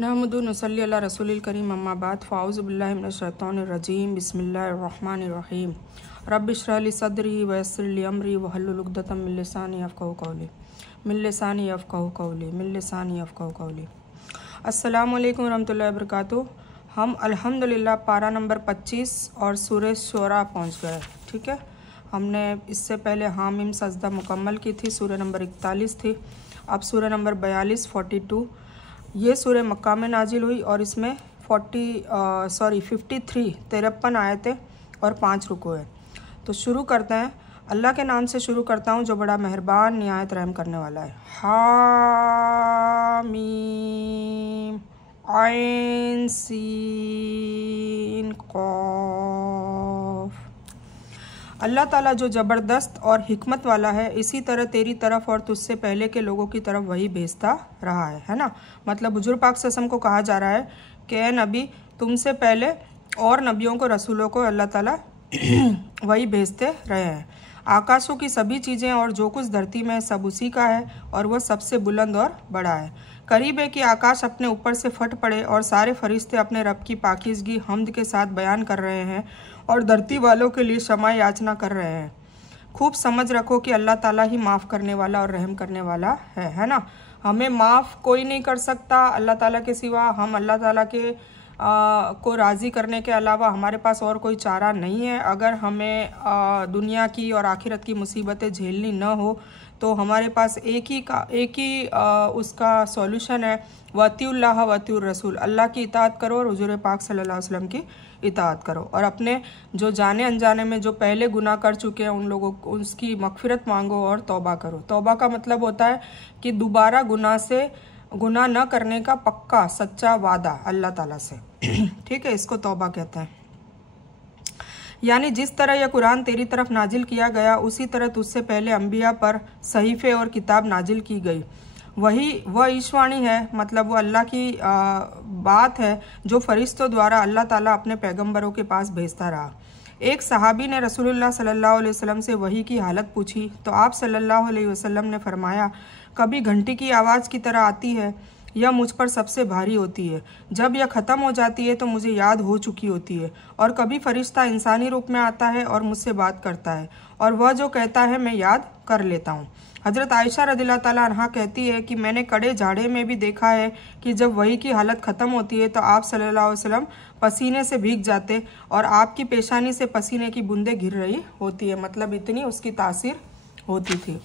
नहमदु नसल्ली अला रसूलिल करीम अम्मा बाद फ़ाउज़ु बिल्लाहि मिनश शैतानिर रजीम बिस्मिल्लाहिर रहमानिर रहीम रब्बि इश्रह ली सदरी व यस्सिर ली अमरी वहल्लुल उक़दतम मिन लिसानी यफ़क़हू क़ौली। अस्सलामु अलैकुम रहमतुल्लाहि व बरकातुहू। हम अल्हम्दुलिल्लाह पारा नंबर 25 और सूरह शूरा पहुँच गए। ठीक है, हमने इससे पहले हामिम सजदा मुकम्मल की थी, सूरह नंबर 41 थी। अब सूरह नंबर 42 42 ये सूरह मक्का में नाजिल हुई और इसमें 53 आयतें और 5 रुकू है। तो शुरू करते हैं। अल्लाह के नाम से शुरू करता हूँ जो बड़ा मेहरबान निहायत रहम करने वाला है। हामीम आइन सीन क़ाफ। अल्लाह ताला जो ज़बरदस्त और हिकमत वाला है, इसी तरह तेरी तरफ और तुझसे पहले के लोगों की तरफ वही भेजता रहा है ना। मतलब हुजूर पाक सल्लल्लाहु अलैहि वसल्लम को कहा जा रहा है कि ए नबी, तुमसे पहले और नबियों को, रसूलों को अल्लाह ताला वही भेजते रहे हैं। आकाशों की सभी चीज़ें और जो कुछ धरती में सब उसी का है और वह सबसे बुलंद और बड़ा है। करीब है कि आकाश अपने ऊपर से फट पड़े और सारे फरिश्ते अपने रब की पाकीज़गी हम्द के साथ बयान कर रहे हैं और धरती वालों के लिए क्षमा याचना कर रहे हैं। खूब समझ रखो कि अल्लाह ताला ही माफ़ करने वाला और रहम करने वाला है ना। हमें माफ़ कोई नहीं कर सकता अल्लाह ताला के सिवा। हम अल्लाह ताला के को राज़ी करने के अलावा हमारे पास और कोई चारा नहीं है। अगर हमें दुनिया की और आखिरत की मुसीबतें झेलनी न हो तो हमारे पास एक ही उसका सॉल्यूशन है, वतीउल्लाह वतीउर रसूल। अल्लाह की इताअत करो और हुजूर पाक सल्लल्लाहु अलैहि वसल्लम की इताअत करो और अपने जो जाने अनजाने में जो पहले गुनाह कर चुके हैं उन लोगों को उसकी मगफिरत मांगो और तौबा करो। तौबा का मतलब होता है कि दोबारा गुनाह न करने का पक्का सच्चा वादा अल्लाह ताला से। ठीक है, इसको तौबा कहते हैं। यानी जिस तरह यह कुरान तेरी तरफ नाजिल किया गया उसी तरह तुझसे पहले अंबिया पर सहीफ़े और किताब नाजिल की गई। वह ईशवाणी है, मतलब वो अल्लाह की बात है जो फरिश्तों द्वारा अल्लाह ताला अपने पैगंबरों के पास भेजता रहा। एक सहाबी ने रसूलुल्लाह सल्लल्लाहु अलैहि वसल्लम से वही की हालत पूछी तो आप सल्लल्लाहु अलैहि वसल्लम ने फरमाया, कभी घंटी की आवाज़ की तरह आती है, यह मुझ पर सबसे भारी होती है। जब यह ख़त्म हो जाती है तो मुझे याद हो चुकी होती है। और कभी फरिश्ता इंसानी रूप में आता है और मुझसे बात करता है और वह जो कहता है मैं याद कर लेता हूँ। हज़रत आयशा रज़ियल्लाहु ताला अन्हा कहती है कि मैंने कड़े झाड़े में भी देखा है कि जब वही की हालत ख़त्म होती है तो आप सल्लल्लाहु अलैहि वसल्लम पसीने से भीग जाते और आपकी पेशानी से पसीने की बूंदें गिर रही होती है। मतलब इतनी उसकी तासीर होती थी।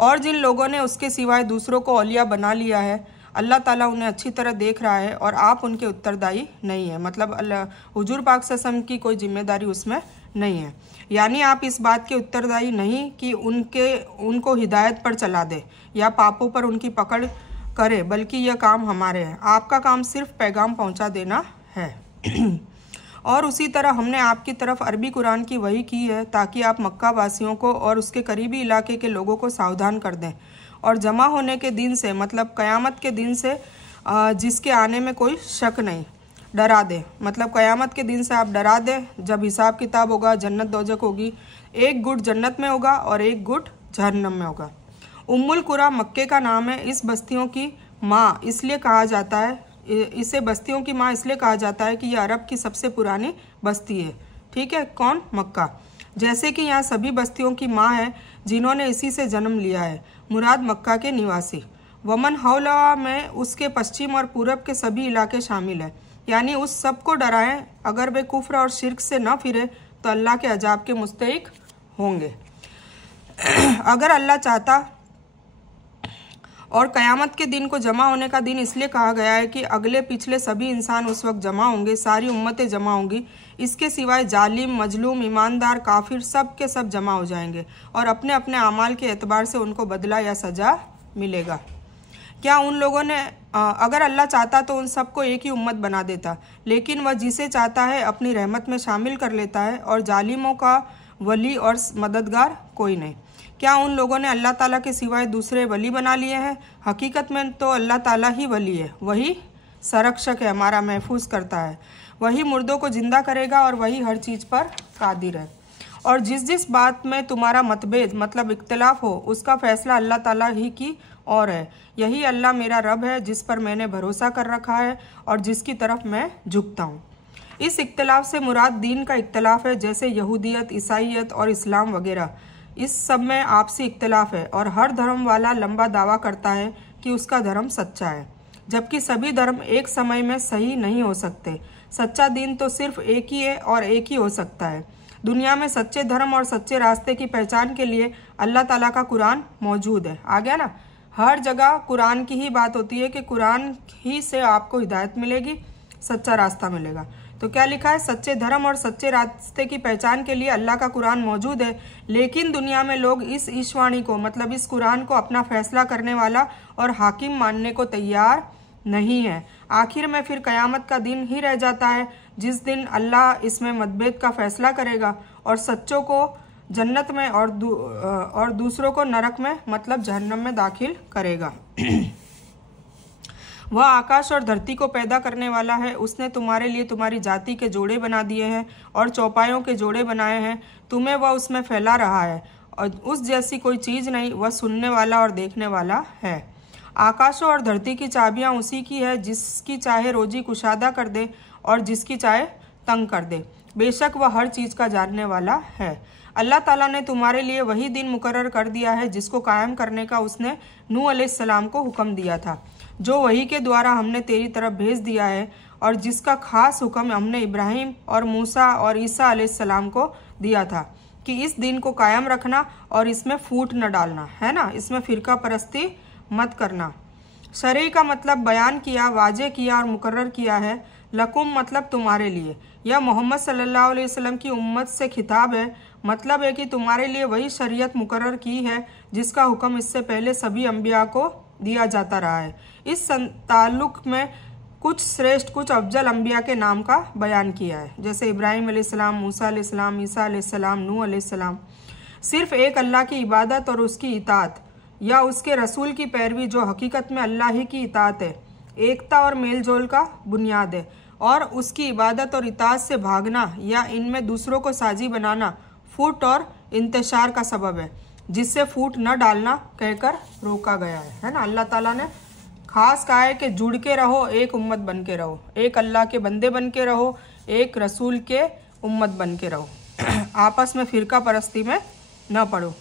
और जिन लोगों ने उसके सिवाय दूसरों को औलिया बना लिया है, अल्लाह ताला उन्हें अच्छी तरह देख रहा है और आप उनके उत्तरदायी नहीं है। मतलब हुजूर पाक सल्लल्लाहु अलैहि वसल्लम की कोई जिम्मेदारी उसमें नहीं है। यानी आप इस बात के उत्तरदायी नहीं कि उनको हिदायत पर चला दे या पापों पर उनकी पकड़ करे, बल्कि यह काम हमारे हैं। आपका काम सिर्फ पैगाम पहुंचा देना है। और उसी तरह हमने आपकी तरफ अरबी कुरान की वही की है ताकि आप मक्का वासियों को और उसके करीबी इलाके के लोगों को सावधान कर दें और जमा होने के दिन से, मतलब क़यामत के दिन से जिसके आने में कोई शक नहीं, डरा दें। मतलब क़यामत के दिन से आप डरा दें जब हिसाब किताब होगा, जन्नत दोज़ख होगी। एक गुट जन्नत में होगा और एक गुट जहन्नम में होगा। उम्मुल कुरा मक्के का नाम है। इस बस्तियों की माँ इसलिए कहा जाता है, इसे बस्तियों की माँ इसलिए कहा जाता है कि यह अरब की सबसे पुरानी बस्ती है। ठीक है, कौन? मक्का। जैसे कि यहाँ सभी बस्तियों की माँ है जिन्होंने इसी से जन्म लिया है। मुराद मक्का के निवासी। वमन हौला में उसके पश्चिम और पूरब के सभी इलाके शामिल है। यानी उस सब को डराएं, अगर वे कुफ्र और शिर्क से न फिरे तो अल्लाह के अजाब के मुस्तहिक होंगे। अगर अल्लाह चाहता, और क़यामत के दिन को जमा होने का दिन इसलिए कहा गया है कि अगले पिछले सभी इंसान उस वक्त जमा होंगे, सारी उम्मतें जमा होंगी। इसके सिवाय जालिम, मजलूम, ईमानदार, काफिर सब के सब जमा हो जाएंगे और अपने अपने अमाल के एतबार से उनको बदला या सज़ा मिलेगा। क्या उन लोगों ने अगर अल्लाह चाहता तो उन सबको एक ही उम्मत बना देता, लेकिन वह जिसे चाहता है अपनी रहमत में शामिल कर लेता है और जालिमों का वली और मददगार कोई नहीं। क्या उन लोगों ने अल्लाह ताला के सिवाय दूसरे वली बना लिए हैं? हकीकत में तो अल्लाह ताला ही वली है, वही संरक्षक है, हमारा महफूज करता है। वही मुर्दों को जिंदा करेगा और वही हर चीज़ पर कादिर है। और जिस जिस बात में तुम्हारा मतभेद मतलब इख्तिलाफ हो उसका फैसला अल्लाह ताला ही की और है। यही अल्लाह मेरा रब है जिस पर मैंने भरोसा कर रखा है और जिसकी तरफ मैं झुकता हूँ। इस इख्तलाफ से मुराद दीन का इख्तलाफ है, जैसे यहूदियत, ईसाईयत और इस्लाम वगैरह। इस सब में आपसी इख्तलाफ है और हर धर्म वाला लंबा दावा करता है कि उसका धर्म सच्चा है, जबकि सभी धर्म एक समय में सही नहीं हो सकते। सच्चा दीन तो सिर्फ एक ही है और एक ही हो सकता है। दुनिया में सच्चे धर्म और सच्चे रास्ते की पहचान के लिए अल्लाह ताला का कुरान मौजूद है। आ गया ना, हर जगह कुरान की ही बात होती है कि कुरान ही से आपको हिदायत मिलेगी, सच्चा रास्ता मिलेगा। तो क्या लिखा है, सच्चे धर्म और सच्चे रास्ते की पहचान के लिए अल्लाह का कुरान मौजूद है। लेकिन दुनिया में लोग इस ईशवाणी को, मतलब इस कुरान को अपना फैसला करने वाला और हाकिम मानने को तैयार नहीं है। आखिर में फिर कयामत का दिन ही रह जाता है, जिस दिन अल्लाह इसमें मतभेद का फैसला करेगा और सच्चों को जन्नत में और दूसरों को नरक में, मतलब जहन्नम में दाखिल करेगा। वह आकाश और धरती को पैदा करने वाला है। उसने तुम्हारे लिए तुम्हारी जाति के जोड़े बना दिए हैं और चौपायों के जोड़े बनाए हैं। तुम्हें वह उसमें फैला रहा है और उस जैसी कोई चीज़ नहीं। वह सुनने वाला और देखने वाला है। आकाशों और धरती की चाबियां उसी की है, जिसकी चाहे रोजी कुशादा कर दे और जिसकी चाहे तंग कर दे। बेशक वह हर चीज़ का जानने वाला है। अल्लाह ताला ने तुम्हारे लिए वही दिन मुकर्रर कर दिया है जिसको कायम करने का उसने नूह अलैहिस्सलाम को हुक्म दिया था, जो वही के द्वारा हमने तेरी तरफ भेज दिया है और जिसका खास हुक्म हमने इब्राहिम और मूसा और ईसा अलैहिस्सलाम को दिया था कि इस दिन को कायम रखना और इसमें फूट न डालना, है ना, इसमें फ़िरका परस्ती मत करना। शरई का मतलब बयान किया, वाजे किया और मुकर्रर किया है। लकुम मतलब तुम्हारे लिए। यह मोहम्मद सल्लल्लाहु अलैहि वसल्लम की उम्मत से खिताब है। मतलब है कि तुम्हारे लिए वही शरीयत मुकर्रर की है जिसका हुक्म इससे पहले सभी अंबिया को दिया जाता रहा है। इस ताल्लुक में कुछ श्रेष्ठ, कुछ अफजल अंबिया के नाम का बयान किया है, जैसे इब्राहिम अलैहिस्सलाम, मूसा अलैहिस्सलाम, ईसा अलैहिस्सलाम, नूह अलैहिस्सलाम। सिर्फ एक अल्लाह की इबादत और उसकी इताअत या उसके रसूल की पैरवी, जो हकीकत में अल्लाह ही की इताअत है, एकता और मेलजोल का बुनियाद है। और उसकी इबादत और इताअत से भागना या इनमें दूसरों को साजी बनाना फूट और इंतशार का सबब है, जिससे फूट न डालना कहकर रोका गया है ना। अल्लाह ताला ने खास कहा है कि जुड़ के रहो, एक उम्मत बन के रहो, एक अल्लाह के बंदे बन के रहो, एक रसूल के उम्मत बन के रहो, आपस में फ़िरका परस्ती में न पड़ो।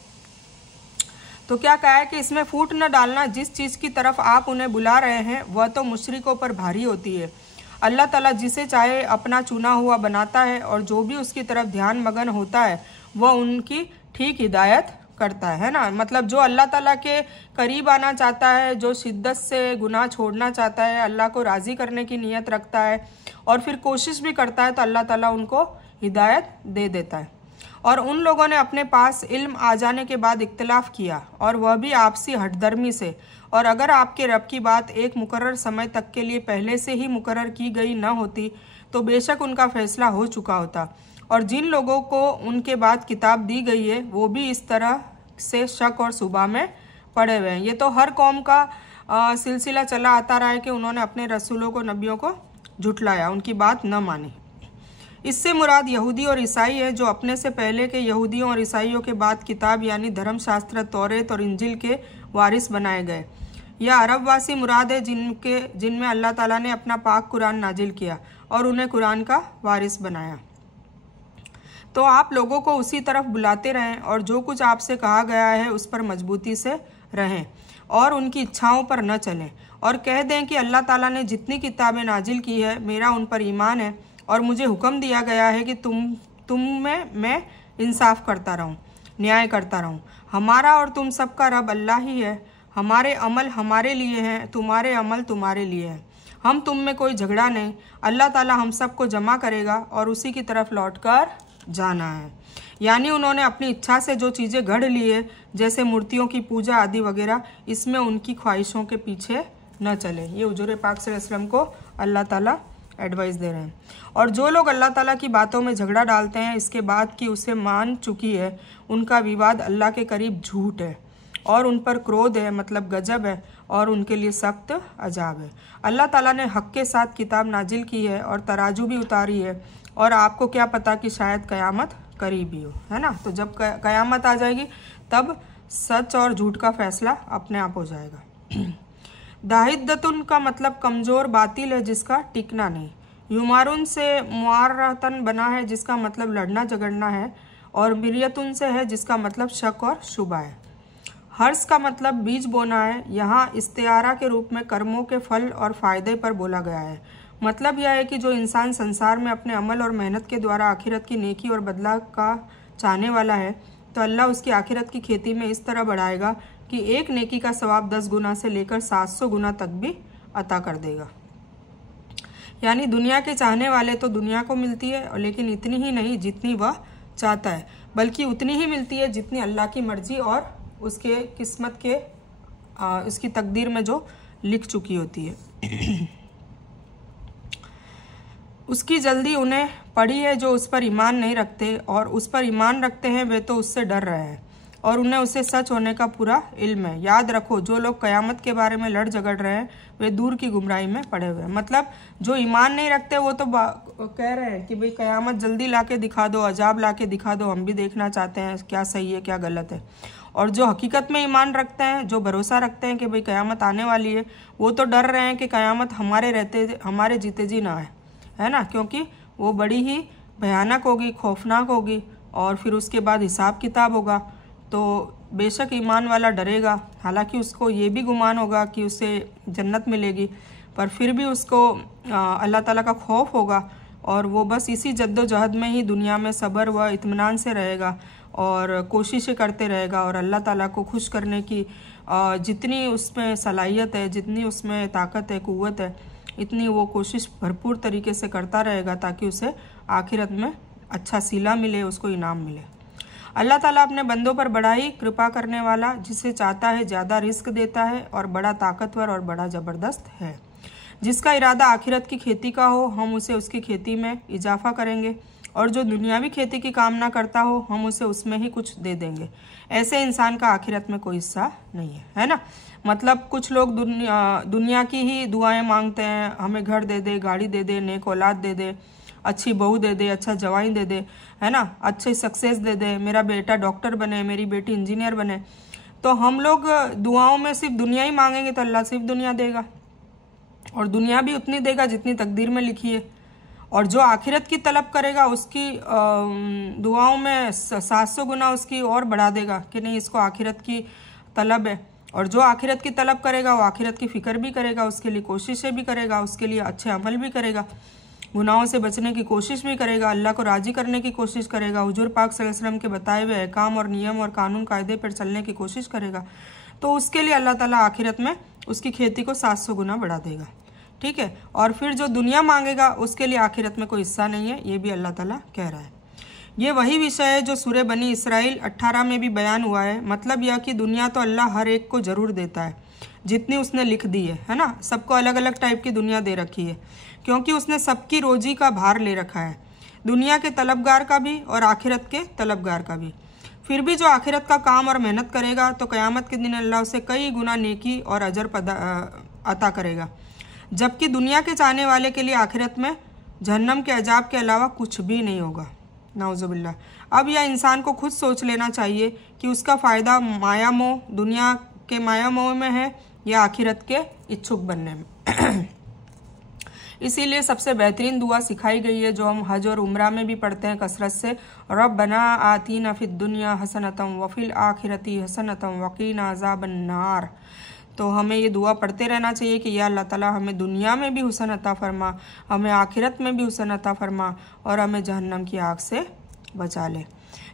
तो क्या कहा है कि इसमें फूट न डालना। जिस चीज़ की तरफ आप उन्हें बुला रहे हैं वह तो मुशरिकों पर भारी होती है। अल्लाह ताला जिसे चाहे अपना चुना हुआ बनाता है और जो भी उसकी तरफ ध्यान मगन होता है वह उनकी ठीक हिदायत करता है ना। मतलब जो अल्लाह ताला के करीब आना चाहता है, जो शिद्दत से गुनाह छोड़ना चाहता है, अल्लाह को राज़ी करने की नीयत रखता है और फिर कोशिश भी करता है, तो अल्लाह ताला उनको हिदायत दे देता है। और उन लोगों ने अपने पास इल्म आ जाने के बाद इख्तिलाफ किया, और वह भी आपसी हठधर्मी से। और अगर आपके रब की बात एक मुकर्रर समय तक के लिए पहले से ही मुकर्रर की गई न होती तो बेशक उनका फैसला हो चुका होता। और जिन लोगों को उनके बाद किताब दी गई है वो भी इस तरह से शक और सुबह में पड़े हुए हैं। ये तो हर कौम का सिलसिला चला आता रहा है कि उन्होंने अपने रसूलों को, नबियों को झुठलाया, उनकी बात न मानी। इससे मुराद यहूदी और ईसाई है, जो अपने से पहले के यहूदियों और ईसाइयों के बाद किताब यानी धर्मशास्त्र, तौरेत और इंजिल के वारिस बनाए गए। यह अरबवासी मुराद है जिनमें अल्लाह ताला ने अपना पाक कुरान नाजिल किया और उन्हें कुरान का वारिस बनाया। तो आप लोगों को उसी तरफ बुलाते रहें और जो कुछ आपसे कहा गया है उस पर मजबूती से रहें और उनकी इच्छाओं पर न चलें। और कह दें कि अल्लाह ताला ने जितनी किताबें नाजिल की है मेरा उन पर ईमान है और मुझे हुक्म दिया गया है कि तुम में मैं इंसाफ करता रहूं, न्याय करता रहूं। हमारा और तुम सबका रब अल्लाह ही है। हमारे अमल हमारे लिए हैं, तुम्हारे अमल तुम्हारे लिए हैं। हम तुम में कोई झगड़ा नहीं। अल्लाह ताला हम सबको जमा करेगा और उसी की तरफ लौटकर जाना है। यानी उन्होंने अपनी इच्छा से जो चीज़ें गढ़ ली है, जैसे मूर्तियों की पूजा आदि वगैरह, इसमें उनकी ख्वाहिशों के पीछे न चले। ये हुजूर पाक सल्लल्लाहु अलैहि वसल्लम को अल्लाह ताला एडवाइस दे रहे हैं। और जो लोग अल्लाह ताला की बातों में झगड़ा डालते हैं इसके बाद कि उसे मान चुकी है, उनका विवाद अल्लाह के करीब झूठ है और उन पर क्रोध है, मतलब गजब है, और उनके लिए सख्त अजाब है। अल्लाह ताला ने हक के साथ किताब नाजिल की है और तराजू भी उतारी है, और आपको क्या पता कि शायद क़यामत करीब ही हो, है ना। तो जब क़यामत आ जाएगी तब सच और झूठ का फैसला अपने आप हो जाएगा। दाहिद्दतुन का मतलब कमज़ोर, बातिल है जिसका टिकना नहीं। युमारुन से मुआरतन बना है जिसका मतलब लड़ना झगड़ना है, और मिरियतुन से है जिसका मतलब शक और शुबा है। हर्ष का मतलब बीज बोना है। यहाँ इस्तिआरा के रूप में कर्मों के फल और फायदे पर बोला गया है। मतलब यह है कि जो इंसान संसार में अपने अमल और मेहनत के द्वारा आखिरत की नेकी और बदला का चाहने वाला है, तो अल्लाह उसकी आखिरत की खेती में इस तरह बढ़ाएगा कि एक नेकी का सवाब 10 गुना से लेकर 700 गुना तक भी अता कर देगा। यानी दुनिया के चाहने वाले तो दुनिया को मिलती है, लेकिन इतनी ही नहीं जितनी वह चाहता है, बल्कि उतनी ही मिलती है जितनी अल्लाह की मर्जी और उसके किस्मत के उसकी तकदीर में जो लिख चुकी होती है। उसकी जल्दी उन्हें पड़ी है जो उस पर ईमान नहीं रखते, और उस पर ईमान रखते हैं वे तो उससे डर रहे हैं और उन्हें उससे सच होने का पूरा इल्म है। याद रखो, जो लोग क़यामत के बारे में लड़ झगड़ रहे हैं वे दूर की गुमराही में पड़े हुए हैं। मतलब जो ईमान नहीं रखते वो तो कह रहे हैं कि भाई क़यामत जल्दी लाके दिखा दो, अजाब लाके दिखा दो, हम भी देखना चाहते हैं क्या सही है क्या गलत है। और जो हकीकत में ईमान रखते हैं, जो भरोसा रखते हैं कि भाई क़यामत आने वाली है, वो तो डर रहे हैं कि क़यामत हमारे जीते जी ना है ना, क्योंकि वो बड़ी ही भयानक होगी, खौफनाक होगी, और फिर उसके बाद हिसाब किताब होगा। तो बेशक ईमान वाला डरेगा, हालांकि उसको ये भी गुमान होगा कि उसे जन्नत मिलेगी, पर फिर भी उसको अल्लाह ताला का खौफ होगा, और वो बस इसी जद्दोजहद में ही दुनिया में सब्र व इत्मीनान से रहेगा और कोशिशें करते रहेगा, और अल्लाह ताला को खुश करने की जितनी उसमें सलाहियत है, जितनी उसमें ताकत है, क़ुव्वत है, इतनी वो कोशिश भरपूर तरीके से करता रहेगा ताकि उसे आखिरत में अच्छा सिला मिले, उसको इनाम मिले। अल्लाह ताला अपने बंदों पर बड़ा ही कृपा करने वाला, जिसे चाहता है ज़्यादा रिस्क देता है, और बड़ा ताकतवर और बड़ा ज़बरदस्त है। जिसका इरादा आखिरत की खेती का हो, हम उसे उसकी खेती में इजाफा करेंगे, और जो दुनियावी खेती की कामना करता हो, हम उसे उसमें ही कुछ दे देंगे। ऐसे इंसान का आखिरत में कोई हिस्सा नहीं है ना। मतलब कुछ लोग दुनिया की ही दुआएं मांगते हैं, हमें घर दे दे, गाड़ी दे दे, नेक औलाद दे दे, अच्छी बहू दे दे, अच्छा जवाई दे दे, है ना, अच्छी सक्सेस दे दे, मेरा बेटा डॉक्टर बने, मेरी बेटी इंजीनियर बने। तो हम लोग दुआओं में सिर्फ दुनिया ही मांगेंगे तो अल्लाह सिर्फ दुनिया देगा, और दुनिया भी उतनी देगा जितनी तकदीर में लिखी है। और जो आखिरत की तलब करेगा उसकी दुआओं में 700 गुना उसकी और बढ़ा देगा कि नहीं, इसको आखिरत की तलब है। और जो आखिरत की तलब करेगा वो आखिरत की फ़िक्र भी करेगा, उसके लिए कोशिशें भी करेगा, उसके लिए अच्छे अमल भी करेगा, गुनाहों से बचने की कोशिश भी करेगा, अल्लाह को राज़ी करने की कोशिश करेगा, हुजूर पाक सल्लल्लाहु अलैहि वसल्लम के बताए हुए अहकाम और नियम और कानून कायदे पर चलने की कोशिश करेगा, तो उसके लिए अल्लाह ताला आखिरत में उसकी खेती को 700 गुना बढ़ा देगा। ठीक है। और फिर जो दुनिया मांगेगा उसके लिए आखिरत में कोई हिस्सा नहीं है, ये भी अल्लाह ताला कह रहा है। ये वही विषय है जो सूरह बनी इसराइल 18 में भी बयान हुआ है। मतलब यह कि दुनिया तो अल्लाह हर एक को ज़रूर देता है जितनी उसने लिख दी है ना। सबको अलग अलग टाइप की दुनिया दे रखी है, क्योंकि उसने सबकी रोजी का भार ले रखा है, दुनिया के तलबगार का भी और आखिरत के तलबगार का भी। फिर भी जो आखिरत का काम और मेहनत करेगा तो क़यामत के दिन अल्लाह उसे कई गुना नेकी और अजर अता करेगा, जबकि दुनिया के चाहने वाले के लिए आखिरत में जहन्नम के अजाब के अलावा कुछ भी नहीं होगा, नाउज़ुबिल्लाह। अब यह इंसान को खुद सोच लेना चाहिए कि उसका फ़ायदा माया मोह, दुनिया के माया मोह में है या आखिरत के इच्छुक बनने में। इसीलिए सबसे बेहतरीन दुआ सिखाई गई है जो हम हज और उम्रा में भी पढ़ते हैं कसरत से, रब्बना आतीना फिद दुनिया हसनतम वफिल आखिरती हसनतम वकीना अज़ाबन नार। तो हमें ये दुआ पढ़ते रहना चाहिए कि या अल्लाह ताला हमें दुनिया में भी हुसन अता फरमा, हमें आखिरत में भी हुसन अता फरमा, और हमें जहन्नम की आग से बचा ले।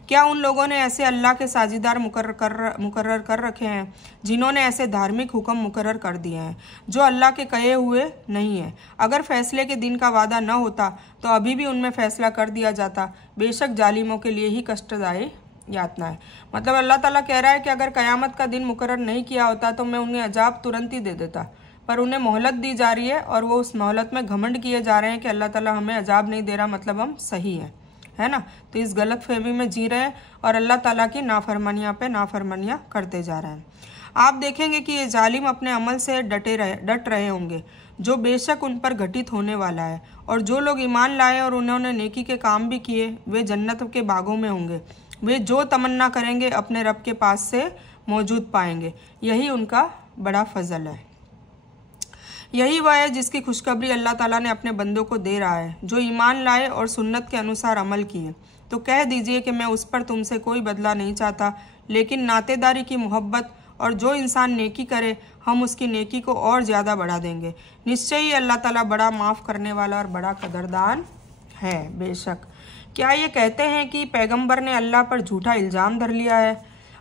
क्या उन लोगों ने ऐसे अल्लाह के साझीदार मुकर्रर कर रखे हैं जिन्होंने ऐसे धार्मिक हुक्म मुकर्रर कर दिए हैं जो अल्लाह के कहे हुए नहीं है? अगर फैसले के दिन का वादा न होता तो अभी भी उनमें फैसला कर दिया जाता। बेशक जालिमों के लिए ही कष्टदायी यातना है। मतलब अल्लाह ताला कह रहा है कि अगर क़यामत का दिन मुकर्रर नहीं किया होता तो मैं उन्हें अजाब तुरंत ही दे देता, पर उन्हें मोहलत दी जा रही है और वो उस मोहलत में घमंड किए जा रहे हैं कि अल्लाह ताला हमें अजाब नहीं दे रहा, मतलब हम सही हैं, है ना। तो इस गलत फहमी में जी रहे हैं और अल्लाह ताला की नाफरमानियाँ पे नाफरमानियाँ करते जा रहे हैं। आप देखेंगे कि ये जालिम अपने अमल से डट रहे होंगे जो बेशक उन पर घटित होने वाला है, और जो लोग ईमान लाए और उन्होंने नेकी के काम भी किए वे जन्नत के बागों में होंगे। वे जो तमन्ना करेंगे अपने रब के पास से मौजूद पाएंगे, यही उनका बड़ा फजल है। यही वह है जिसकी खुशखबरी अल्लाह ताला ने अपने बंदों को दे रहा है, जो ईमान लाए और सुन्नत के अनुसार अमल किए। तो कह दीजिए कि मैं उस पर तुमसे कोई बदला नहीं चाहता, लेकिन नातेदारी की मोहब्बत, और जो इंसान नेकी करे हम उसकी नेकी को और ज़्यादा बढ़ा देंगे। निश्चय ही अल्लाह ताला बड़ा माफ़ करने वाला और बड़ा कदरदान है। बेशक क्या ये कहते हैं कि पैगंबर ने अल्लाह पर झूठा इल्ज़ाम धर लिया है?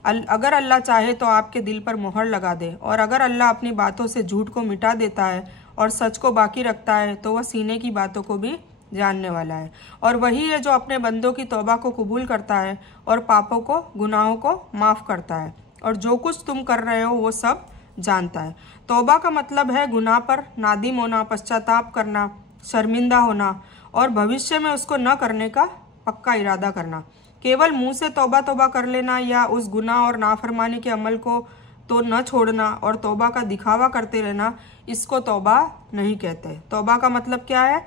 अगर अल्लाह चाहे तो आपके दिल पर मोहर लगा दे, और अगर अल्लाह अपनी बातों से झूठ को मिटा देता है और सच को बाकी रखता है तो वह सीने की बातों को भी जानने वाला है। और वही है जो अपने बंदों की तौबा को कबूल करता है और पापों को, गुनाहों को माफ़ करता है, और जो कुछ तुम कर रहे हो वो सब जानता है। तौबा का मतलब है गुनाह पर नादिम होना, पश्चाताप करना, शर्मिंदा होना और भविष्य में उसको न करने का पक्का इरादा करना। केवल मुंह से तौबा तौबा कर लेना या उस गुनाह और नाफरमानी के अमल को तो न छोड़ना और तौबा का दिखावा करते रहना, इसको तौबा नहीं कहते। तौबा का मतलब क्या है?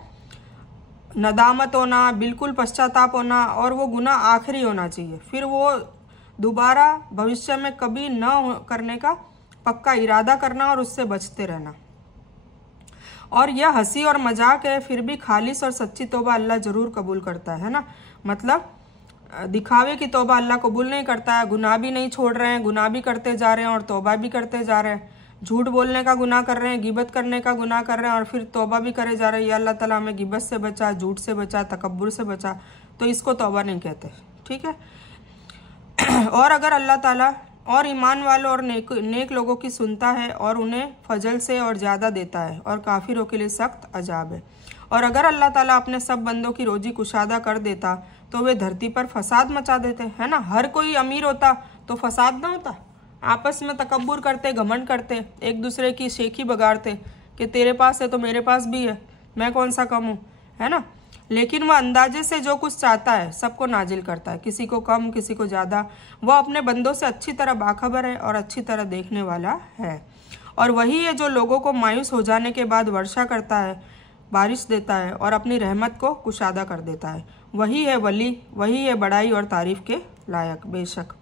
नदामत होना, बिल्कुल पश्चाताप होना, और वो गुनाह आखिरी होना चाहिए, फिर वो दोबारा भविष्य में कभी न करने का पक्का इरादा करना और उससे बचते रहना। और यह हंसी और मजाक है, फिर भी खालिस और सच्ची तौबा अल्लाह जरूर कबूल करता है ना। मतलब दिखावे की तौबा अल्लाह कबूल नहीं करता है। गुनाह भी नहीं छोड़ रहे हैं, गुनाह भी करते जा रहे हैं और तौबा भी करते जा रहे हैं। झूठ बोलने का गुनाह कर रहे हैं, गिबत करने का गुनाह कर रहे हैं और फिर तौबा भी करे जा रहे हैं, या अल्लाह ताला हमें गिबत से बचा, झूठ से बचा, तकब्बुर से बचा, तो इसको तौबा नहीं कहते। ठीक है। और अगर अल्लाह ताला और ईमान वालों और नेक लोगों की सुनता है और उन्हें फजल से और ज़्यादा देता है, और काफिरों के लिए सख्त अजाब है। और अगर अल्लाह ताला अपने सब बंदों की रोजी कुशादा कर देता तो वे धरती पर फसाद मचा देते, है ना। हर कोई अमीर होता तो फसाद ना होता, आपस में तकब्बुर करते, घमंड करते, एक दूसरे की शेखी बगाड़ते कि तेरे पास है तो मेरे पास भी है, मैं कौन सा कम हूँ, है ना। लेकिन वह अंदाजे से जो कुछ चाहता है सबको नाजिल करता है, किसी को कम किसी को ज़्यादा। वह अपने बंदों से अच्छी तरह बाखबर है और अच्छी तरह देखने वाला है। और वही है जो लोगों को मायूस हो जाने के बाद वर्षा करता है, बारिश देता है और अपनी रहमत को कुशादा कर देता है। वही है वली, वही है बड़ाई और तारीफ के लायक। बेशक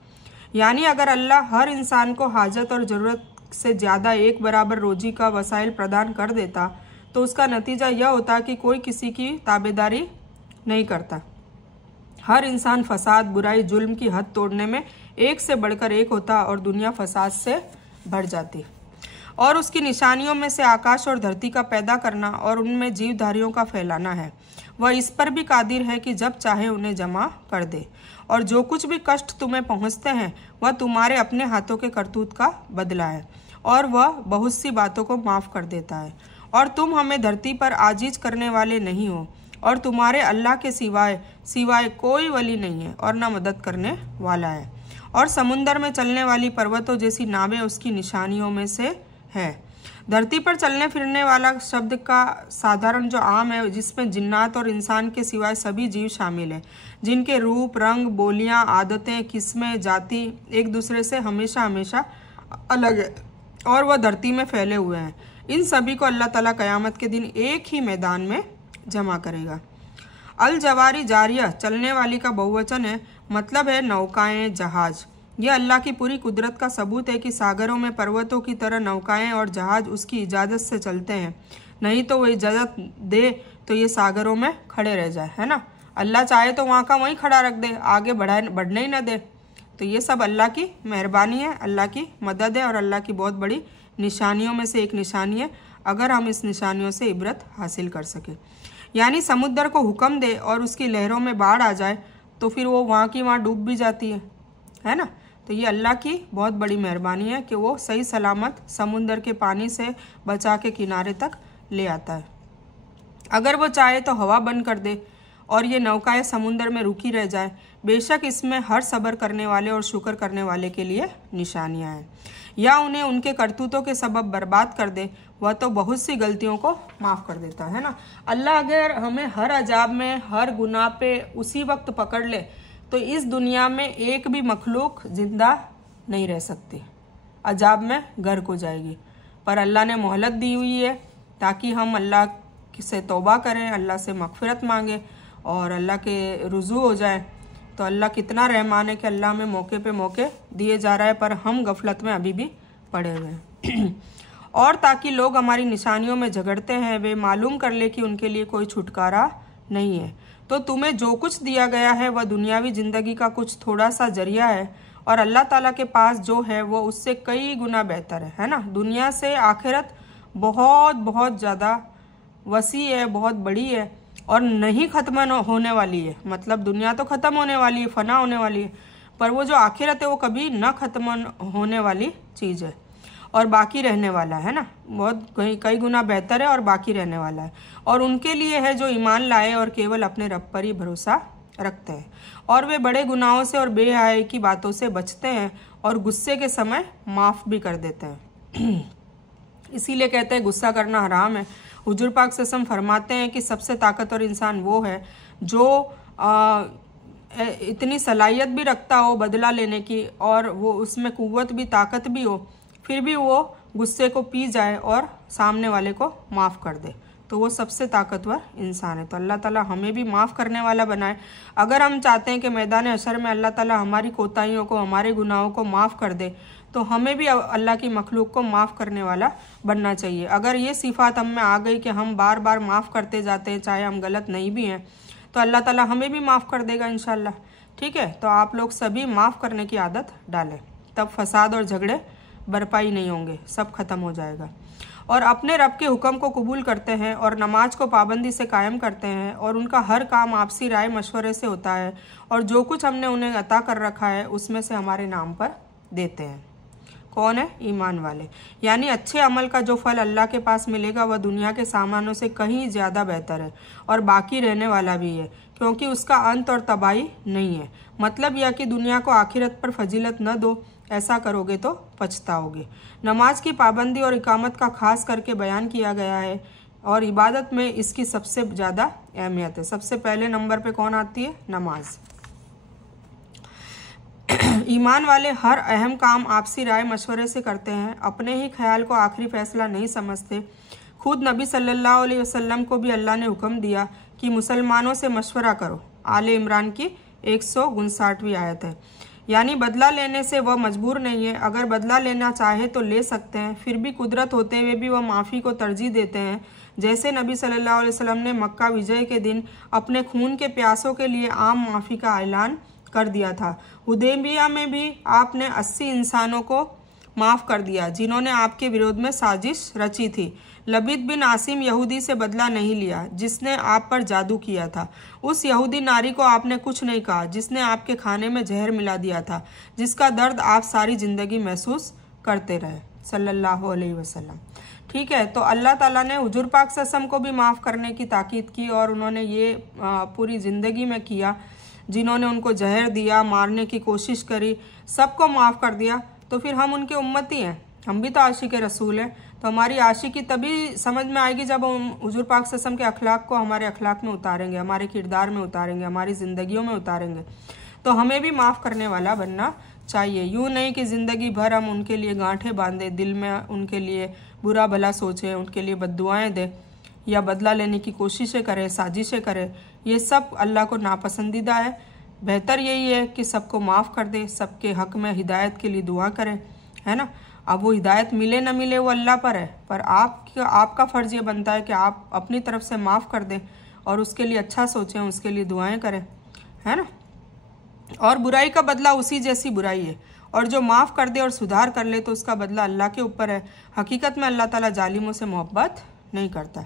यानी अगर अल्लाह हर इंसान को हाजत और ज़रूरत से ज़्यादा एक बराबर रोजी का वसाइल प्रदान कर देता तो उसका नतीजा यह होता कि कोई किसी की ताबेदारी नहीं करता। हर इंसान फसाद, बुराई, जुल्म की हद तोड़ने में एक से बढ़कर एक होता और दुनिया फसाद से भर जाती। और उसकी निशानियों में से आकाश और धरती का पैदा करना और उनमें जीवधारियों का फैलाना है। वह इस पर भी कादिर है कि जब चाहे उन्हें जमा कर दे। और जो कुछ भी कष्ट तुम्हें पहुंचते हैं वह तुम्हारे अपने हाथों के करतूत का बदला है, और वह बहुत सी बातों को माफ़ कर देता है। और तुम हमें धरती पर आजीज करने वाले नहीं हो, और तुम्हारे अल्लाह के सिवाय कोई वली नहीं है और न मदद करने वाला है। और समुंदर में चलने वाली पर्वतों जैसी नावें उसकी निशानियों में से है। धरती पर चलने फिरने वाला शब्द का साधारण जो आम है, जिसमें जिन्नात और इंसान के सिवाय सभी जीव शामिल हैं, जिनके रूप, रंग, बोलियां, आदतें, किस्में, जाति एक दूसरे से हमेशा हमेशा अलग है और वह धरती में फैले हुए हैं। इन सभी को अल्लाह ताला क़यामत के दिन एक ही मैदान में जमा करेगा। अल जवारी जारिया चलने वाली का बहुवचन है, मतलब है नौकाएं, जहाज। यह अल्लाह की पूरी कुदरत का सबूत है कि सागरों में पर्वतों की तरह नौकाएं और जहाज उसकी इजाज़त से चलते हैं, नहीं तो वह इजाज़त दे तो ये सागरों में खड़े रह जाए, है ना। अल्लाह चाहे तो वहाँ का वहीं खड़ा रख दे, आगे बढ़ने ही न दे। तो ये सब अल्लाह की मेहरबानी है, अल्लाह की मदद है और अल्लाह की बहुत बड़ी निशानियों में से एक निशानी है, अगर हम इस निशानियों से इबरत हासिल कर सकें। यानी समुद्र को हुक्म दे और उसकी लहरों में बाढ़ आ जाए तो फिर वो वहाँ की वहाँ डूब भी जाती है ना। तो ये अल्लाह की बहुत बड़ी मेहरबानी है कि वो सही सलामत समुंदर के पानी से बचा के किनारे तक ले आता है। अगर वो चाहे तो हवा बंद कर दे और ये नौकाएं समुंदर में रुकी रह जाए। बेशक इसमें हर सब्र करने वाले और शुक्र करने वाले के लिए निशानियां हैं। या उन्हें उनके करतूतों के सबब बर्बाद कर दे, वह तो बहुत सी गलतियों को माफ़ कर देता है ना। अल्लाह अगर हमें हर अजाब में, हर गुनाह पे उसी वक्त पकड़ ले तो इस दुनिया में एक भी मखलूक जिंदा नहीं रह सकती, अजाब में गर्क हो जाएगी। पर अल्लाह ने मोहलत दी हुई है ताकि हम अल्लाह से तौबा करें, अल्लाह से मगफिरत मांगे और अल्लाह के रुजू हो जाए। तो अल्लाह कितना रहमान है कि अल्लाह में मौके पे मौके दिए जा रहा है, पर हम गफलत में अभी भी पड़े हुए हैं। और ताकि लोग हमारी निशानियों में झगड़ते हैं वे मालूम कर ले कि उनके लिए कोई छुटकारा नहीं है। तो तुम्हें जो कुछ दिया गया है वह दुनियावी ज़िंदगी का कुछ थोड़ा सा जरिया है, और अल्लाह ताला के पास जो है वो उससे कई गुना बेहतर है ना। दुनिया से आखिरत बहुत बहुत ज़्यादा वसी है, बहुत बड़ी है और नहीं ख़त्म होने वाली है। मतलब दुनिया तो ख़त्म होने वाली है, फ़ना होने वाली है, पर वो जो आखिरत है वो कभी ना ख़त्म होने वाली चीज़ है और बाकी रहने वाला है ना। बहुत कई गुना बेहतर है और बाकी रहने वाला है। और उनके लिए है जो ईमान लाए और केवल अपने रब पर ही भरोसा रखते हैं, और वे बड़े गुनाहों से और बेहयाई की बातों से बचते हैं और गुस्से के समय माफ़ भी कर देते हैं। इसीलिए कहते हैं गुस्सा करना हराम है। हुजूर पाक सल्लल्लाहु अलैहि वसल्लम फरमाते हैं कि सबसे ताकतवर इंसान वो है जो इतनी सलाहियत भी रखता हो बदला लेने की, और वो उसमें कुव्वत भी ताकत भी हो, फिर भी वो गुस्से को पी जाए और सामने वाले को माफ़ कर दे, तो वो सबसे ताकतवर इंसान है। तो अल्लाह ताला हमें भी माफ़ करने वाला बनाए। अगर हम चाहते हैं कि मैदान हशर में अल्लाह ताला हमारी कोताहियों को, हमारे गुनाहों को माफ़ कर दे, तो हमें भी अल्लाह की मखलूक को माफ़ करने वाला बनना चाहिए। अगर ये सिफ़ात हम में आ गई कि हम बार बार माफ़ करते जाते हैं चाहे हम गलत नहीं भी हैं, तो अल्लाह ताला हमें भी माफ़ कर देगा इंशाल्लाह। ठीक है, तो आप लोग सभी माफ़ करने की आदत डालें, तब फसाद और झगड़े बर्पाई नहीं होंगे, सब खत्म हो जाएगा। और अपने रब के हुक्म को कबूल करते हैं और नमाज को पाबंदी से कायम करते हैं, और उनका हर काम आपसी राय मशवरे से होता है, और जो कुछ हमने उन्हें अता कर रखा है उसमें से हमारे नाम पर देते हैं। कौन है? ईमान वाले। यानी अच्छे अमल का जो फल अल्लाह के पास मिलेगा वह दुनिया के सामानों से कहीं ज़्यादा बेहतर है और बाकी रहने वाला भी है, क्योंकि उसका अंत और तबाही नहीं है। मतलब यह कि दुनिया को आखिरत पर फजीलत न दो, ऐसा करोगे तो पछताओगे। नमाज की पाबंदी और इकामत का खास करके बयान किया गया है, और इबादत में इसकी सबसे ज़्यादा अहमियत है। सबसे पहले नंबर पे कौन आती है? नमाज। ईमान वाले हर अहम काम आपसी राय मशवरे से करते हैं, अपने ही ख्याल को आखिरी फैसला नहीं समझते। खुद नबी सल्लल्लाहु अलैहि वसल्लम को भी अल्लाह ने हुक्म दिया कि मुसलमानों से मशवरा करो। आले इमरान की 159वीं आयत है। यानी बदला लेने से वह मजबूर नहीं है, अगर बदला लेना चाहे तो ले सकते हैं, फिर भी कुदरत होते हुए भी वह माफ़ी को तरजीह देते हैं। जैसे नबी सल्लल्लाहु अलैहि वसल्लम ने मक्का विजय के दिन अपने खून के प्यासों के लिए आम माफ़ी का ऐलान कर दिया था। हुदैबिया में भी आपने 80 इंसानों को माफ़ कर दिया जिन्होंने आपके विरोध में साजिश रची थी। लबीद बिन आसिम यहूदी से बदला नहीं लिया जिसने आप पर जादू किया था। उस यहूदी नारी को आपने कुछ नहीं कहा जिसने आपके खाने में जहर मिला दिया था, जिसका दर्द आप सारी ज़िंदगी महसूस करते रहे सल्लल्लाहु अलैहि वसल्लम। ठीक है, तो अल्लाह ताला ने हुजूर पाक सल्लल्लाहु अलैहि वसल्लम को भी माफ़ करने की ताकीद की, और उन्होंने ये पूरी ज़िंदगी में किया। जिन्होंने उनको जहर दिया, मारने की कोशिश करी, सबको माफ़ कर दिया। तो फिर हम उनके उम्मती हैं, हम भी तो आशिक रसूल हैं। तो हमारी आशिकी तभी समझ में आएगी जब हम हुजूर पाक सल्लल्लाहु अलैहि वसल्लम के अखलाक को हमारे अखलाक में उतारेंगे, हमारे किरदार में उतारेंगे, हमारी ज़िंदगियों में उतारेंगे। तो हमें भी माफ़ करने वाला बनना चाहिए। यूँ नहीं कि ज़िंदगी भर हम उनके लिए गांठें बांधे, दिल में उनके लिए बुरा भला सोचें, उनके लिए बद्दुआएं दें या बदला लेने की कोशिशें करें, साजिशें करें। ये सब अल्लाह को नापसंदीदा है। बेहतर यही है कि सबको माफ़ कर दे, सबके हक़ में हिदायत के लिए दुआ करें, है ना। अब वो हिदायत मिले न मिले वो अल्लाह पर है, पर आपका फ़र्ज़ ये बनता है कि आप अपनी तरफ से माफ़ कर दें और उसके लिए अच्छा सोचें, उसके लिए दुआएं करें, है ना। और बुराई का बदला उसी जैसी बुराई है, और जो माफ़ कर दे और सुधार कर ले तो उसका बदला अल्लाह के ऊपर है। हकीकत में अल्लाह ताला जालिमों से मोहब्बत नहीं करता।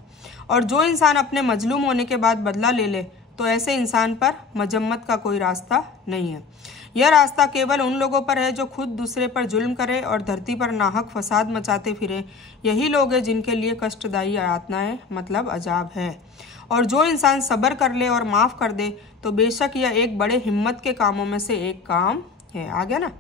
और जो इंसान अपने मजलूम होने के बाद बदला ले ले तो ऐसे इंसान पर मजम्मत का कोई रास्ता नहीं है। यह रास्ता केवल उन लोगों पर है जो खुद दूसरे पर जुल्म करे और धरती पर नाहक फसाद मचाते फिरे। यही लोग हैं जिनके लिए कष्टदायी यातनाएं मतलब अजाब है। और जो इंसान सब्र कर ले और माफ़ कर दे तो बेशक यह एक बड़े हिम्मत के कामों में से एक काम है। आ गया ना,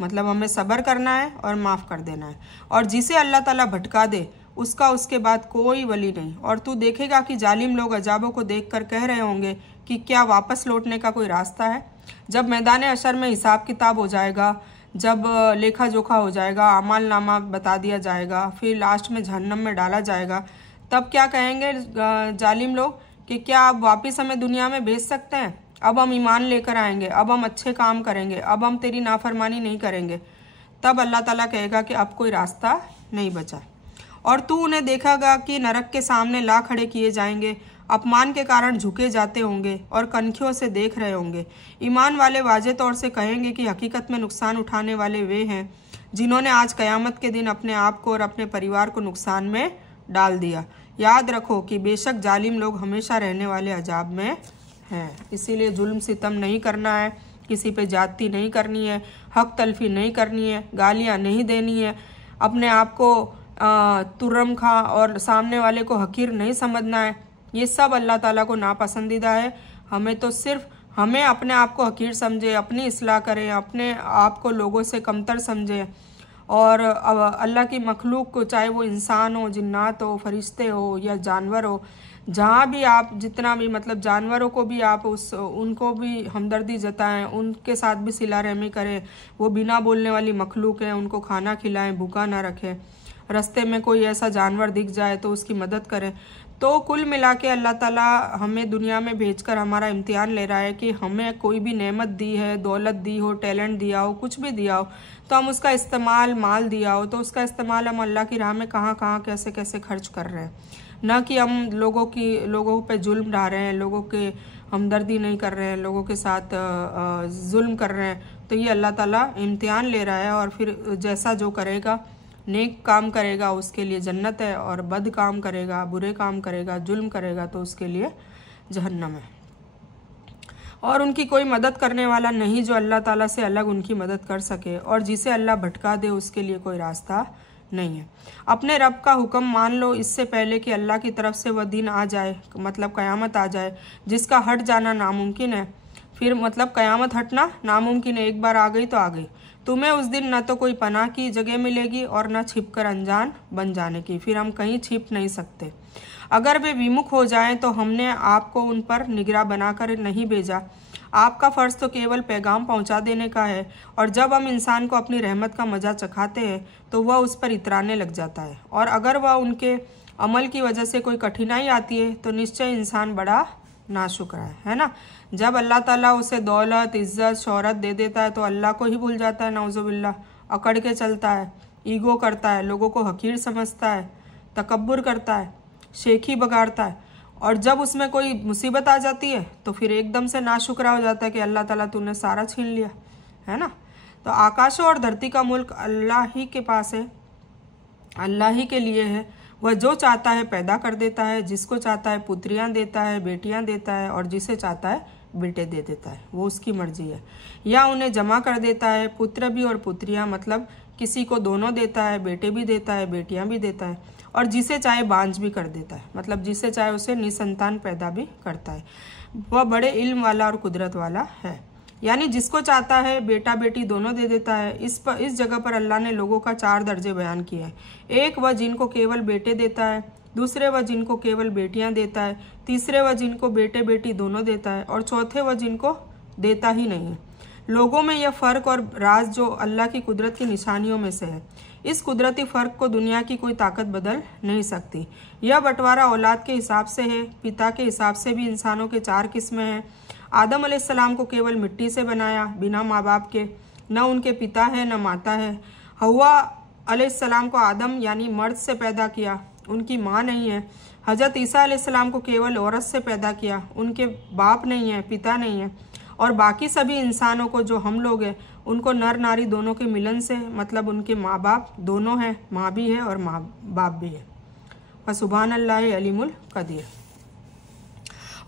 मतलब हमें सब्र करना है और माफ़ कर देना है। और जिसे अल्लाह ताला भटका दे उसका उसके बाद कोई वली नहीं। और तू देखेगा कि जालिम लोग अजाबों को देखकर कह रहे होंगे कि क्या वापस लौटने का कोई रास्ता है। जब मैदान हशर में हिसाब किताब हो जाएगा, जब लेखा जोखा हो जाएगा, अमाल नामा बता दिया जाएगा, फिर लास्ट में जहन्नम में डाला जाएगा, तब क्या कहेंगे जालिम लोग कि क्या आप वापस हमें दुनिया में भेज सकते हैं? अब हम ईमान लेकर आएंगे, अब हम अच्छे काम करेंगे, अब हम तेरी नाफरमानी नहीं करेंगे। तब अल्लाह ताला कहेगा कि अब कोई रास्ता नहीं बचा। और तू उन्हें देखेगा कि नरक के सामने ला खड़े किए जाएंगे, अपमान के कारण झुके जाते होंगे और कनखियों से देख रहे होंगे। ईमान वाले वाजे तौर से कहेंगे कि हकीकत में नुकसान उठाने वाले वे हैं जिन्होंने आज क़यामत के दिन अपने आप को और अपने परिवार को नुकसान में डाल दिया। याद रखो कि बेशक जालिम लोग हमेशा रहने वाले अजाब में हैं। इसीलिए जुल्म सितम नहीं करना है, किसी पे ज्यादती नहीं करनी है, हक तलफी नहीं करनी है, गालियाँ नहीं देनी है, अपने आप को तुर्रम खा और सामने वाले को हकीर नहीं समझना है। ये सब अल्लाह ताला को नापसंदीदा है। हमें तो सिर्फ हमें अपने आप को हकीर समझे, अपनी इस्लाह करें, अपने आप को लोगों से कमतर समझे और अल्लाह की मखलूक को, चाहे वो इंसान हो, जिन्नात हो, फरिश्ते हो या जानवर हो, जहाँ भी आप जितना भी मतलब जानवरों को भी आप उनको भी हमदर्दी जताएं, उनके साथ भी सिला रहमी करें। वो बिना बोलने वाली मखलूक है, उनको खाना खिलाएं, भूखा ना रखें। रास्ते में कोई ऐसा जानवर दिख जाए तो उसकी मदद करें। तो कुल मिला के अल्लाह ताला हमें दुनिया में भेजकर हमारा इम्तिहान ले रहा है कि हमें कोई भी नेमत दी है, दौलत दी हो, टैलेंट दिया हो, कुछ भी दिया हो, तो हम उसका इस्तेमाल, माल दिया हो तो उसका इस्तेमाल हम अल्लाह की राह में कहाँ कहाँ कैसे कैसे खर्च कर रहे हैं। ना कि हम लोगों पे जुल्म ढा रहे हैं, लोगों के हमदर्दी नहीं कर रहे हैं, लोगों के साथ जुल्म कर रहे हैं। तो ये अल्लाह ताला इम्तिहान ले रहा है और फिर जैसा जो करेगा, नेक काम करेगा उसके लिए जन्नत है और बद काम करेगा, बुरे काम करेगा, जुल्म करेगा तो उसके लिए जहन्नम है। और उनकी कोई मदद करने वाला नहीं जो अल्लाह ताला से अलग उनकी मदद कर सके, और जिसे अल्लाह भटका दे उसके लिए कोई रास्ता नहीं है। अपने रब का हुक्म मान लो इससे पहले कि अल्लाह की तरफ से वह दिन आ जाए, मतलब क़यामत आ जाए जिसका हट जाना नामुमकिन है। फिर मतलब क़यामत हटना नामुमकिन है, एक बार आ गई तो आ गई। तुम्हें उस दिन न तो कोई पनाह की जगह मिलेगी और न छिपकर अनजान बन जाने की। फिर हम कहीं छिप नहीं सकते। अगर वे विमुख हो जाएं तो हमने आपको उन पर निगरान बनाकर नहीं भेजा। आपका फ़र्ज़ तो केवल पैगाम पहुंचा देने का है, और जब हम इंसान को अपनी रहमत का मज़ा चखाते हैं तो वह उस पर इतराने लग जाता है, और अगर वह उनके अमल की वजह से कोई कठिनाई आती है तो निश्चय इंसान बड़ा नाशुक्र है ना। जब अल्लाह ताला उसे दौलत, इज्जत, शोहरत दे देता है तो अल्लाह को ही भूल जाता है, नाउज़ुबिल्लाह। अकड़ के चलता है, ईगो करता है, लोगों को हकीर समझता है, तकब्बुर करता है, शेखी बगाड़ता है, और जब उसमें कोई मुसीबत आ जाती है तो फिर एकदम से नाशुक्रा हो जाता है कि अल्लाह ताला तूने सारा छीन लिया, है ना। तो आकाशों और धरती का मुल्क अल्लाह ही के पास है, अल्लाह ही के लिए है। वह जो चाहता है पैदा कर देता है, जिसको चाहता है पुत्रियां देता है, बेटियां देता है, और जिसे चाहता है बेटे दे देता है, वो उसकी मर्जी है। या उन्हें जमा कर देता है, पुत्र भी और पुत्रियां, मतलब किसी को दोनों देता है, बेटे भी देता है, बेटियां भी देता है, और जिसे चाहे बांझ भी कर देता है, मतलब जिसे चाहे उसे निसंतान पैदा भी करता है। वह बड़े इल्म वाला और कुदरत वाला है। यानी जिसको चाहता है बेटा बेटी दोनों दे देता है। इस जगह पर अल्लाह ने लोगों का 4 दर्जे बयान किए हैं। एक, वह जिनको केवल बेटे देता है, दूसरे वह जिनको केवल बेटियां देता है, तीसरे वह जिनको बेटे बेटी दोनों देता है, और चौथे वह जिनको देता ही नहीं है। लोगों में यह फ़र्क और राज जो अल्लाह की कुदरत की निशानियों में से है। इस कुदरती फ़र्क को दुनिया की कोई ताकत बदल नहीं सकती। यह बंटवारा औलाद के हिसाब से है। पिता के हिसाब से भी इंसानों के 4 किस्में हैं। आदम अलैहिस्सलाम को केवल मिट्टी से बनाया, बिना माँ बाप के। न उनके पिता है न माता है। हव्वा अलैहिस्सलाम को आदम यानी मर्द से पैदा किया, उनकी माँ नहीं है। हज़रत ईसा अलैहिस्सलाम को केवल औरत से पैदा किया, उनके बाप नहीं है, पिता नहीं है। और बाकी सभी इंसानों को जो हम लोग हैं उनको नर नारी दोनों के मिलन से, मतलब उनके माँ बाप दोनों हैं, माँ भी है और माँ बाप भी है। फसुभान अल्लाह अलीमुल कदीर।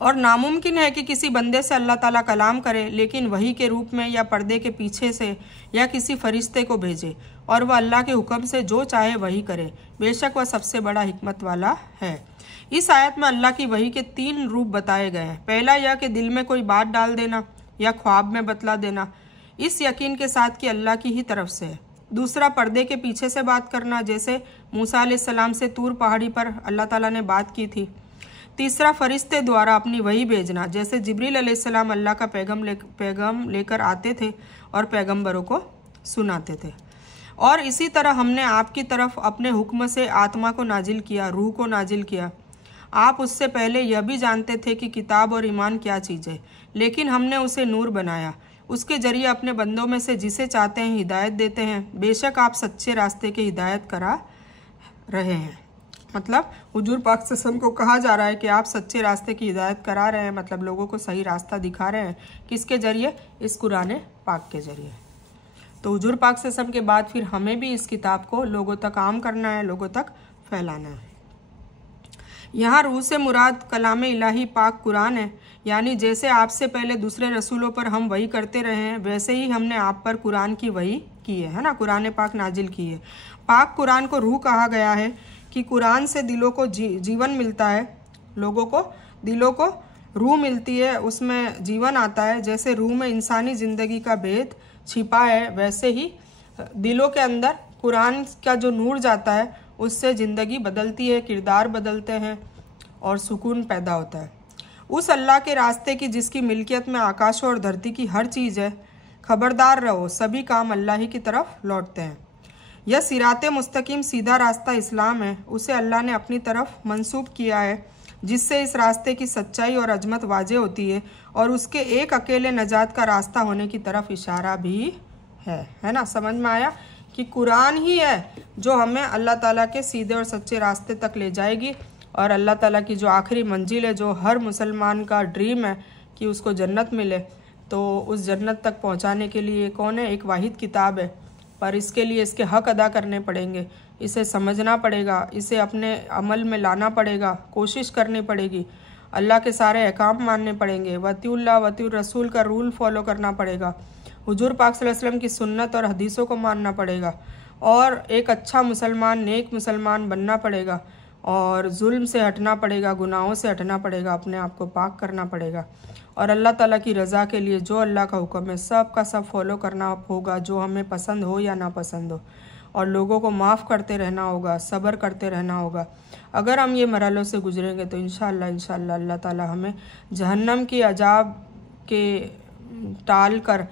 और नामुमकिन है कि किसी बंदे से अल्लाह ताला कलाम करे, लेकिन वही के रूप में या पर्दे के पीछे से या किसी फरिश्ते को भेजे, और वह अल्लाह के हुक्म से जो चाहे वही करे। बेशक वह सबसे बड़ा हिकमत वाला है। इस आयत में अल्लाह की वही के 3 रूप बताए गए हैं। पहला यह कि दिल में कोई बात डाल देना या ख्वाब में बतला देना, इस यकीन के साथ कि अल्लाह की ही तरफ से है। दूसरा, पर्दे के पीछे से बात करना, जैसे मूसा अलैहिस्सलाम से तूर पहाड़ी पर अल्लाह ताला ने बात की थी। तीसरा, फरिश्ते द्वारा अपनी वही भेजना, जैसे जिब्रील अलैहिस्सलाम अल्लाह का पैगाम लेकर आते थे और पैगंबरों को सुनाते थे। और इसी तरह हमने आपकी तरफ अपने हुक्म से आत्मा को नाजिल किया, रूह को नाजिल किया। आप उससे पहले यह भी जानते थे कि किताब और ईमान क्या चीज़ है, लेकिन हमने उसे नूर बनाया, उसके जरिए अपने बंदों में से जिसे चाहते हैं हिदायत देते हैं। बेशक आप सच्चे रास्ते के हिदायत करा रहे हैं। मतलब हुजूर पाक सल्लल्लाहु अलैहि वसल्लम को कहा जा रहा है कि आप सच्चे रास्ते की हिदायत करा रहे हैं, मतलब लोगों को सही रास्ता दिखा रहे हैं। किसके जरिए? इस कुरान पाक के जरिए। तो हुजूर पाक सल्लल्लाहु अलैहि वसल्लम के बाद फिर हमें भी इस किताब को लोगों तक आम करना है, लोगों तक फैलाना है। यहाँ रूह से मुराद कलाम इलाही पाक कुरान है, यानी जैसे आपसे पहले दूसरे रसूलों पर हम वही करते रहे हैं, वैसे ही हमने आप पर कुरान की वही की है ना, कुरान पाक नाजिल की है। पाक कुरान को रूह कहा गया है कि कुरान से दिलों को जीवन मिलता है, लोगों को दिलों को रूह मिलती है, उसमें जीवन आता है। जैसे रूह में इंसानी ज़िंदगी का भेद छिपा है, वैसे ही दिलों के अंदर कुरान का जो नूर जाता है उससे ज़िंदगी बदलती है, किरदार बदलते हैं और सुकून पैदा होता है। उस अल्लाह के रास्ते की जिसकी मिल्कियत में आकाशों और धरती की हर चीज़ है, खबरदार रहो, सभी काम अल्लाह ही की तरफ लौटते हैं। यह सिराते मुस्तकीम सीधा रास्ता इस्लाम है, उसे अल्लाह ने अपनी तरफ मंसूब किया है, जिससे इस रास्ते की सच्चाई और अजमत वाजे होती है और उसके एक अकेले नजात का रास्ता होने की तरफ इशारा भी है ना। समझ में आया कि कुरान ही है जो हमें अल्लाह ताला के सीधे और सच्चे रास्ते तक ले जाएगी, और अल्लाह ताला की जो आखिरी मंजिल है, जो हर मुसलमान का ड्रीम है कि उसको जन्नत मिले, तो उस जन्नत तक पहुंचाने के लिए कौन है? एक वाहिद किताब है, पर इसके लिए इसके हक अदा करने पड़ेंगे, इसे समझना पड़ेगा, इसे अपने अमल में लाना पड़ेगा, कोशिश करनी पड़ेगी, अल्लाह के सारे अहकाम मानने पड़ेंगे, वतीउल्लाह वतीउर रसूल का रूल फॉलो करना पड़ेगा, हुजूर पाक सल्लल्लाहु अलैहि वसल्लम की सुन्नत और हदीसों को मानना पड़ेगा, और एक अच्छा मुसलमान, नेक मुसलमान बनना पड़ेगा, और जुल्म से हटना पड़ेगा, गुनाहों से हटना पड़ेगा, अपने आप को पाक करना पड़ेगा, और अल्लाह ताला की रज़ा के लिए जो अल्लाह का हुक्म है सब का सब फॉलो करना होगा, जो हमें पसंद हो या ना पसंद हो, और लोगों को माफ़ करते रहना होगा, सब्र करते रहना होगा। अगर हम ये मरहलों से गुजरेंगे तो इंशाअल्लाह अल्लाह ताला हमें जहन्नम की अजाब के टाल कर,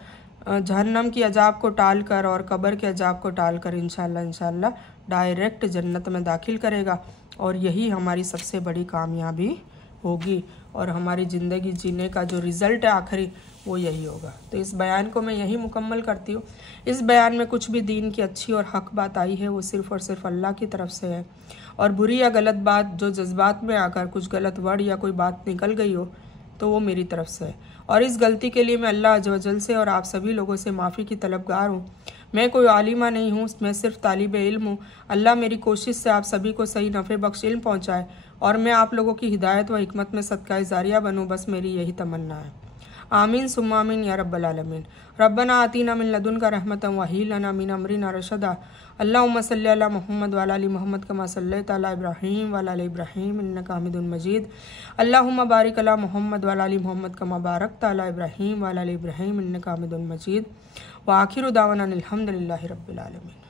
जहन्नम की अजाब को टाल कर और कब्र के अजाब को टाल कर इंशाअल्लाह डायरेक्ट जन्नत में दाखिल करेगा, और यही हमारी सबसे बड़ी कामयाबी होगी, और हमारी ज़िंदगी जीने का जो रिज़ल्ट है आखिरी वो यही होगा। तो इस बयान को मैं यही मुकम्मल करती हूँ। इस बयान में कुछ भी दीन की अच्छी और हक बात आई है वो सिर्फ़ और सिर्फ अल्लाह की तरफ से है, और बुरी या गलत बात जो जज्बात में आकर कुछ गलत वर्ड या कोई बात निकल गई हो तो वो मेरी तरफ से है, और इस गलती के लिए मैं अल्लाह अज़्ज़ व जल से और आप सभी लोगों से माफ़ी की तलबगार हूँ। मैं कोई आलिमा नहीं हूँ, मैं सिर्फ तालिब इल्म हूँ। अल्लाह मेरी कोशिश से आप सभी को सही नफ़े बख्श इल्म पहुँचाए, और मैं आप लोगों की हिदायत व हिकमत में सदका जारिया बनूँ, बस मेरी यही तमन्ना है। आमीन सुम्मा आमीन या रब्बल आलमीन। रब्बना आतीना मिन लदुनका रहमतन व हय्यि लना मिन अमरिना रशदा। अल्लाहुम्मा सल्लि अला मुहम्मद व अला आलि मुहम्मद कमा सल्लैता अला इब्राहीम व अला आलि इब्राहीम इन्नका हमीदुम मजीद। अल्लाहुम्मा बारिक अला मुहम्मद व अला आलि मुहम्मद कमा बारकता अला इब्राहीम व अला आलि इब्राहीम इन्नका हमीदुम मजीद। व आखिरु दावाना अनिल हम्दुलिल्लाहि रब्बिल आलमीन।